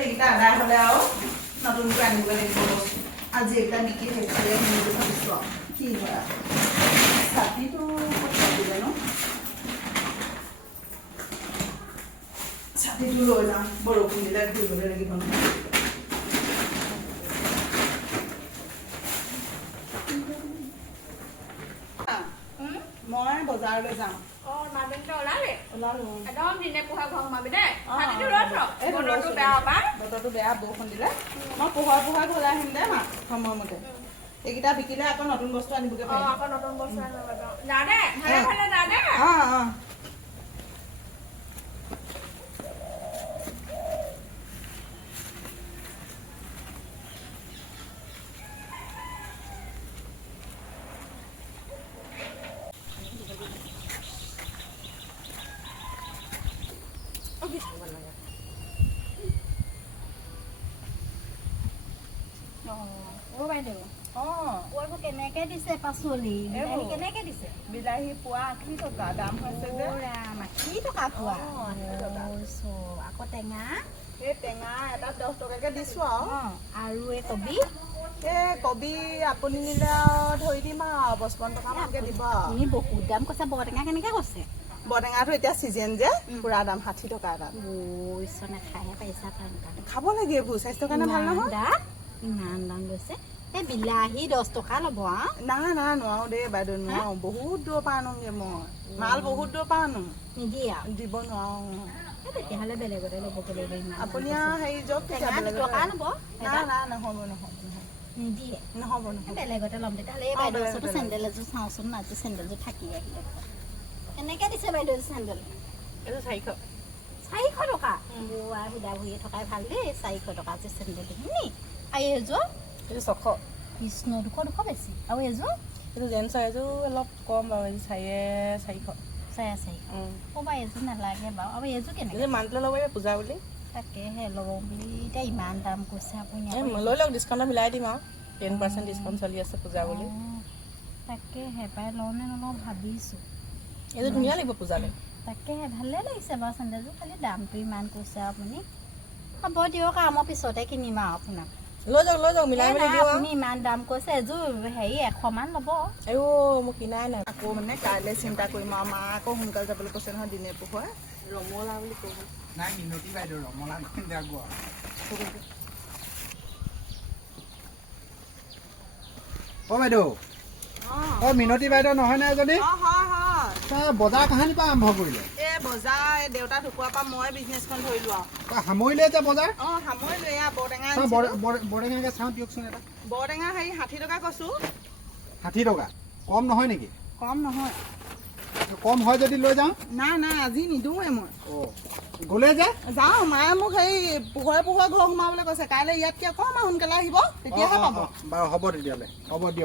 এইকেইটা আদায় হ'লে আৰু নতুনকৈ আনিব লাগিব বস্তু আজি এইকেইটা বিক্ৰী হৈছে ভাবিছোঁ আৰু কি হয় ছাতিটো ক'ত দিলে ন ছাতিটো লৈ যাওঁ বৰষুণ দিলে ঘূৰিবলৈ লাগিব নহয় মই বজাৰলৈ যাওঁ বতৰটো বেয়া বৰষুণ দিলে মই পোহৰ ঘৰলৈ আহিম দে মা সময়মতে এইকেইটা বিকিলে আকৌ নতুন বস্তু আনিবগৈ পাৰিম কেনেকে দিছে পাচলি কেনেকে দিছে বিলাহী পোৱা 80 টকা দাম হৈছে যে 80 টকা পোৱা আকৌ টেঙা এই টেঙা এটা 10 টকাকে দিছো আৰু এই কবি আপুনি নিলে আৰু ধৰি দিম আৰু 55 টকা মানকে দিব আপুনি বহুত দাম কৈছে বৰটেঙা কেনেকে কৈছে বৰটেঙাটো এতিয়া চিজন যে পুৰা দাম 60 টকা এটা নাখাইহে পাৰিছা খাব লাগে এইবোৰ স্বাস্থ্যৰ কাৰণে ভাল নহয় ইমান দাম লৈছে এই বিলাহী 10 টকা ল'ব না নোৱাৰো দেই বাইদেউ নোৱাৰো বহুত দূৰৰ পৰা আনোগে মই মাল বহুত দূৰৰ পৰা আনো নিদিয়ে দিব নোৱাৰো তেতিয়াহ'লে বেলেগতে ল'বগৈ লাগিব আপুনি হেৰি যাওক টকা ল'ব নহ'ব নিদিয়ে নহ'ব বেলেগতে ল'ম তেতিয়াহ'লে এই বাইদেউ ওচৰতো চেণ্ডেল এযোৰ চাওঁচোন আজি চেণ্ডেলযোৰ থাকি আহিলে কেনেকৈ দিছে বাইদেউ চেণ্ডেল এইটো 400 টকা বুঢ়া বুঢ়া ভৰিয়ে থকাই ভাল দেই 400 টকা যে চেণ্ডেল দেখিনি আৰু এইযোৰ এইটো 600 কৃষ্ণ 200 বেছি আৰু এইযোৰ এইটো জেন্সৰ এযোৰ অলপ কম বাৰু এই 400 ক'বা এইযোৰ নালাগে বাৰু আৰু এইযোৰ কেনেকৈ মানটো ল'ব পূজা বুলি তাকেহে ল'ব বুলি এতিয়া ইমান দাম কৈছে আপুনি লৈ লওক ডিছকাউণ্টত মিলাই দিম আৰু 10% ডিছকাউণ্ট চলি আছে পূজা বুলি তাকেহে পাই লওঁ নে নলওঁ ভাবিছোঁ এইযোৰ ধুনীয়া লাগিব পূজালৈ তাকেহে ভালেই লাগিছে বাৰু চেণ্ডেলযোৰ খালি দামটো ইমান কৈছে আপুনি হ'ব দিয়ক মই পিছতে কিনিম আৰু আপোনাক লৈ যাওক মিলাই মেলি দিওঁ আপুনি ইমান দাম কৈছে এযোৰ হেৰি 100 মান ল'ব মোক কিনাই নাই আকৌ মানে কাইলৈ চিন্তা কৰিম আৰু মা আকৌ সোনকালে যাবলৈ কৈছে নহয় দিনে পোহৰে ৰমলা বুলি ক'ব নাই মিনতি বাইদেউ ৰমলা বাইদেউ মিনতি বাইদেউ নহয় নে এজনী বজাৰ কাহানিৰ পৰা আৰম্ভ কৰিলে এই বজাৰ দেউতা ঢুকোৱাৰ পৰা মই বিজনেছখন ধৰিলো আৰু সামৰিলে যে বজাৰ সামৰিলো এয়া বৰটেঙা বৰটেঙাকে চাওঁ দিয়কচোন এটা বৰটেঙা হেৰি 60 টকা কৈছো 60 টকা কম নহয় নেকি কম নহয় কম হয় যদি লৈ যাওঁ নাই আজি নিদিওঁৱে মই গ'লে যে যাওঁ মায়ে মোক সেই পোহৰে ঘৰ সোমাবলৈ কৈছে কাইলৈ ইয়াতকৈ অকণমান সোনকালে আহিব তেতিয়াহে পাব বাৰু হ'ব তেতিয়াহ'লে হ'ব দিয়ক